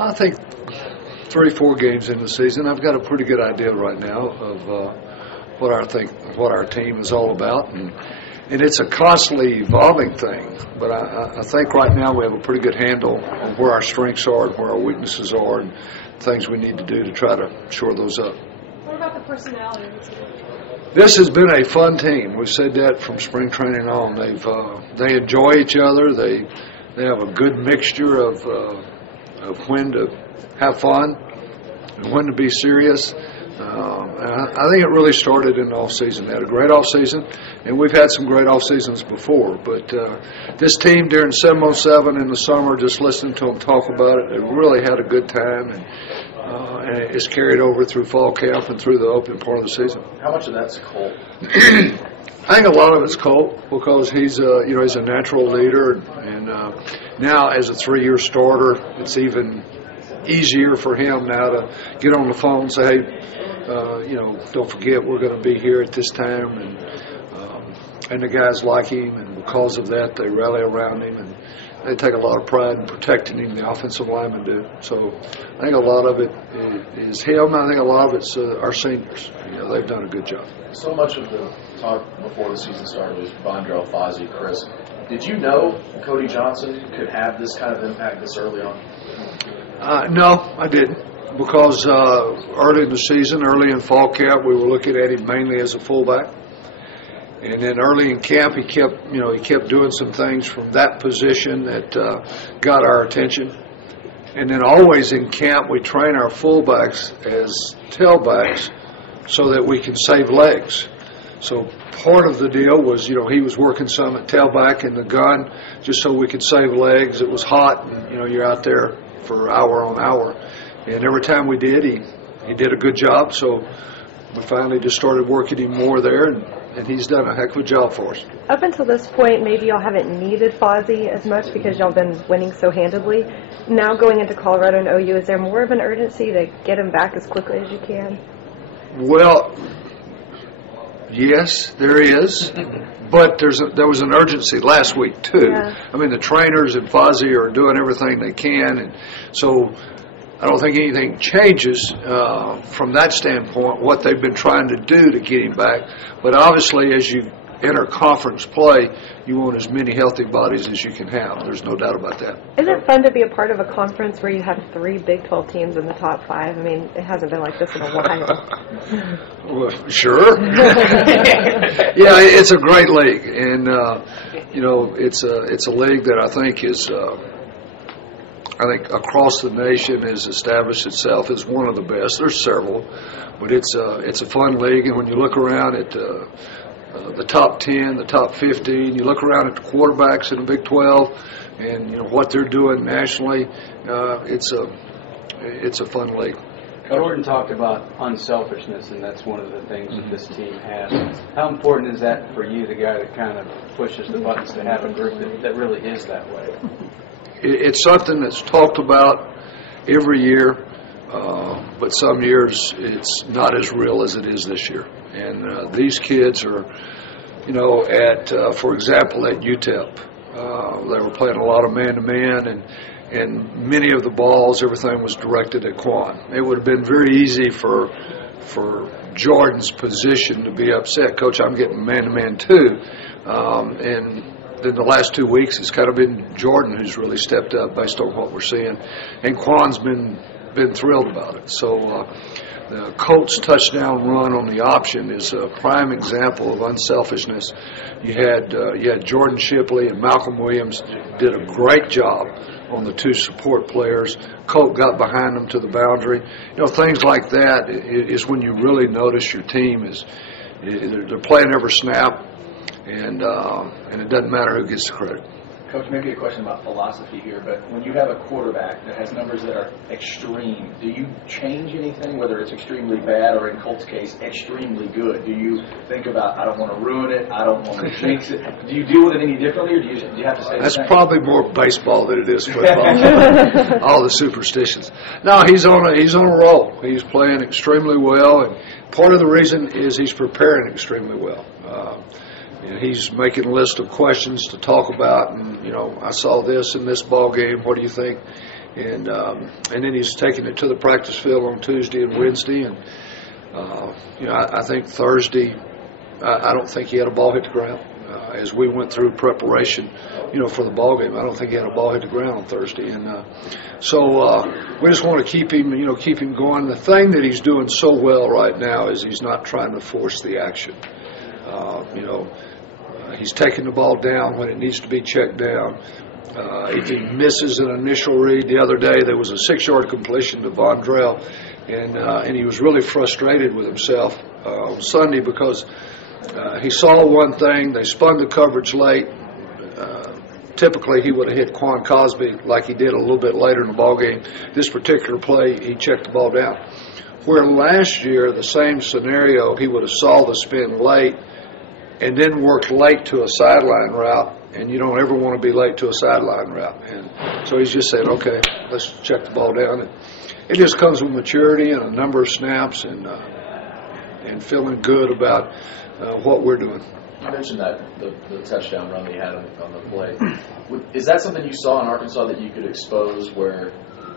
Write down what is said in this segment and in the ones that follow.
I think 3-4 games in the season, I've got a pretty good idea right now of what our team is all about, and it's a constantly evolving thing. But I think right now we have a pretty good handle on where our strengths are and where our weaknesses are, and things we need to do to try to shore those up. What about the personality of the team? This has been a fun team. We've said that from spring training on. They enjoy each other. They have a good mixture of when to have fun and when to be serious. I think it really started in the off season. They had a great off season, and we've had some great off seasons before. But this team during 707 in the summer, just listening to them talk about it, they really had a good time, and it's carried over through fall camp and through the open part of the season. How much of that's Colt? I think a lot of it's Colt because he's a natural leader, and now as a 3-year starter, it's even easier for him now to get on the phone and say, hey, don't forget we're going to be here at this time, and the guys like him, and because of that, they rally around him, and they take a lot of pride in protecting him. The offensive linemen do. So I think a lot of it is him. I think a lot of it's our seniors. They've done a good job. So much of the talk before the season started was Bondrell, Fozzie, Chris. Did you know Cody Johnson could have this kind of impact this early on? No, I didn't. Because early in the season, early in fall camp, we were looking at him mainly as a fullback. And then early in camp, he kept doing some things from that position that got our attention. And then always in camp, we train our fullbacks as tailbacks so that we can save legs. So part of the deal was, he was working some at tailback in the gun just so we could save legs. It was hot, and, you're out there for hour on hour. And every time we did, he did a good job. So we finally just started working him more there, and he's done a heck of a job for us. Up until this point, maybe y'all haven't needed Fozzie as much because y'all been winning so handedly. Now going into Colorado and OU, is there more of an urgency to get him back as quickly as you can? Well, yes, there is. But there was an urgency last week, too. Yeah. I mean, the trainers and Fozzie are doing everything they can, and so I don't think anything changes from that standpoint, what they've been trying to do to get him back. But obviously, as you enter conference play, you want as many healthy bodies as you can have. There's no doubt about that. Isn't it fun to be a part of a conference where you have 3 Big 12 teams in the top 5? I mean, it hasn't been like this in a while. Well, sure. Yeah, it's a great league. And, it's a league that I think is across the nation has established itself as one of the best. There's several, but it's a fun league. And when you look around at the top 10, the top 15, you look around at the quarterbacks in the Big 12, and what they're doing nationally, it's a fun league. Jordan talked about unselfishness, and that's one of the things that this team has. How important is that for you, the guy that kind of pushes the buttons, to have a group that really is that way? It's something that's talked about every year, but some years it's not as real as it is this year. And these kids are, for example, at UTEP, they were playing a lot of man-to-man, and many of the balls, everything was directed at Quan. It would have been very easy for Jordan's position to be upset. Coach, I'm getting man-to-man too. And in the last 2 weeks, it's kind of been Jordan who's really stepped up based on what we're seeing. And Quan's been thrilled about it. So the Colts touchdown run on the option is a prime example of unselfishness. You had Jordan Shipley and Malcolm Williams did a great job on the 2 support players. Colt got behind them to the boundary. Things like that is when you really notice your team they're playing every snap, and it doesn't matter who gets the credit. Coach, maybe a question about philosophy here, but when you have a quarterback that has numbers that are extreme, do you change anything, whether it's extremely bad or, in Colt's case, extremely good? Do you think about, I don't want to ruin it, I don't want to jinx it? Do you deal with it any differently, or do you have to say That's probably more baseball than it is football. All the superstitions. No, he's on a roll. He's playing extremely well, and part of the reason is he's preparing extremely well. He's making a list of questions to talk about, and I saw this in this ball game. What do you think? and then he's taking it to the practice field on Tuesday and Wednesday, and I think Thursday, I don't think he had a ball hit the ground. As we went through preparation, for the ball game, I don't think he had a ball hit the ground on Thursday, and so we just want to keep him going. The thing that he's doing so well right now is he's not trying to force the action. He's taking the ball down when it needs to be checked down. If he misses an initial read, the other day there was a 6-yard completion to Vondrell, and he was really frustrated with himself on Sunday because he saw one thing, they spun the coverage late. Typically he would have hit Quan Cosby like he did a little bit later in the ball game. This particular play, he checked the ball down. Where last year, the same scenario, he would have saw the spin late and then worked late to a sideline route, and you don't ever want to be late to a sideline route. And so he's just saying, okay, let's check the ball down. And it just comes with maturity and a number of snaps and feeling good about what we're doing. You mentioned that the touchdown run that he had on the play. Is that something you saw in Arkansas that you could expose where,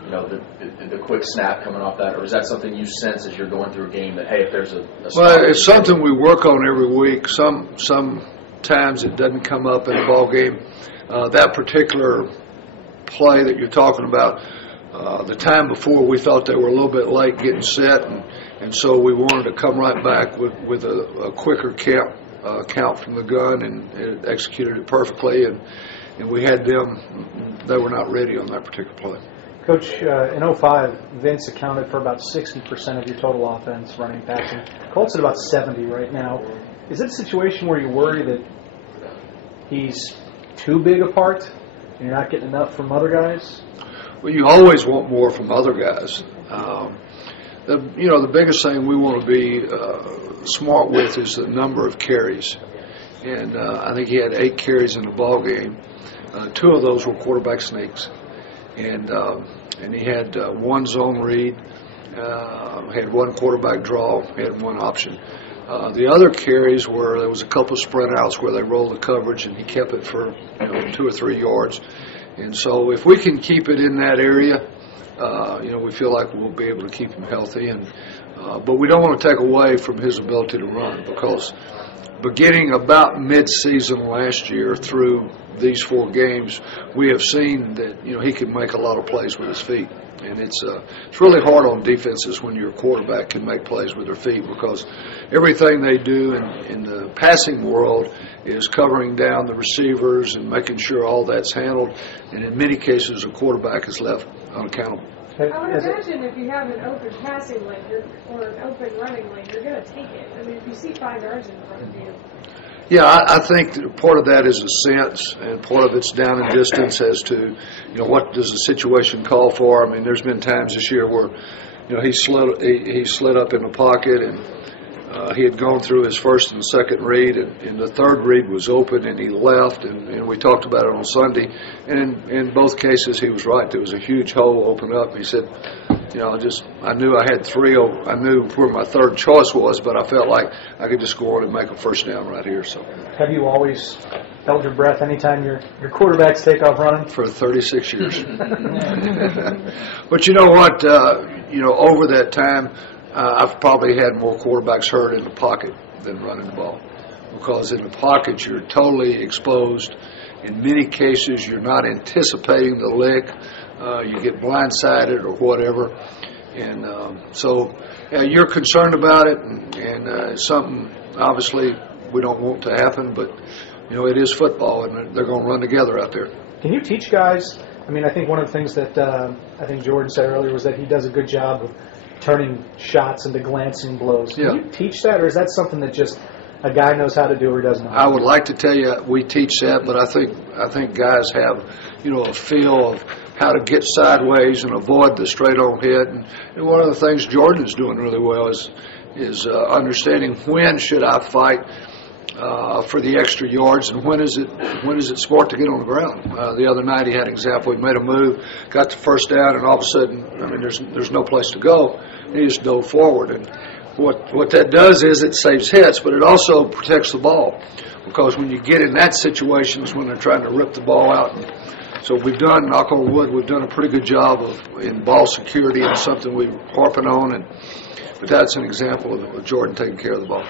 the quick snap coming off that, or is that something you sense as you're going through a game that, hey, if there's a well, it's something we work on every week. Sometimes it doesn't come up in a ball game. That particular play that you're talking about, the time before we thought they were a little bit late getting set, and so we wanted to come right back with a quicker count from the gun, and it executed it perfectly, and we had them, they were not ready on that particular play. Coach, in 05, Vince accounted for about 60% of your total offense, running, passing. Colts at about 70 right now. Is it a situation where you worry that he's too big a part and you're not getting enough from other guys? Well, you always want more from other guys. The biggest thing we want to be smart with is the number of carries. And I think he had 8 carries in the ball game. 2 of those were quarterback sneaks. And he had 1 zone read, had 1 quarterback draw, had 1 option. The other carries were, there was a couple of sprint outs where they rolled the coverage and he kept it for 2 or 3 yards. And so if we can keep it in that area, we feel like we'll be able to keep him healthy. But we don't want to take away from his ability to run, because beginning about mid-season last year through these 4 games, we have seen that he can make a lot of plays with his feet, and it's really hard on defenses when your quarterback can make plays with their feet, because everything they do in the passing world is covering down the receivers and making sure all that's handled, and in many cases the quarterback is left unaccountable. I would imagine if you have an open passing lane or an open running lane, you're going to take it. I mean, if you see 5 yards in front of you. Yeah, I think that part of that is a sense, and part of it's down in distance as to, what does the situation call for. I mean, there's been times this year where, he slid up in the pocket, and he had gone through his first and second read, and the third read was open, and he left, and we talked about it on Sunday. And in both cases, he was right. There was a huge hole open up. And he said, I knew I had 3. I knew where my third choice was, but I felt like I could just go on and make a first down right here. So, have you always held your breath anytime your quarterbacks take off running? For 36 years. But you know what? Over that time, I've probably had more quarterbacks hurt in the pocket than running the ball, because in the pocket you're totally exposed. In many cases, you're not anticipating the lick. You get blindsided or whatever, and so you're concerned about it, and it's something obviously we don't want to happen, but it is football, and they're going to run together out there. Can you teach guys? I mean, I think one of the things that I think Jordan said earlier was that he does a good job of turning shots into glancing blows. Can you teach that, or is that something that just a guy knows how to do or doesn't know? I would like to tell you we teach that, but I think guys have a feel of how to get sideways and avoid the straight-on hit. And one of the things Jordan is doing really well is understanding when should I fight for the extra yards, and when is it smart to get on the ground. The other night he had an example. He made a move, got the first down, and all of a sudden, there's no place to go. He just dove forward, and what that does is it saves hits, but it also protects the ball, because when you get in that situation is when they're trying to rip the ball out and So we've done, knock on wood, we've done a pretty good job in ball security, and something we're harping on. But that's an example of Jordan taking care of the ball.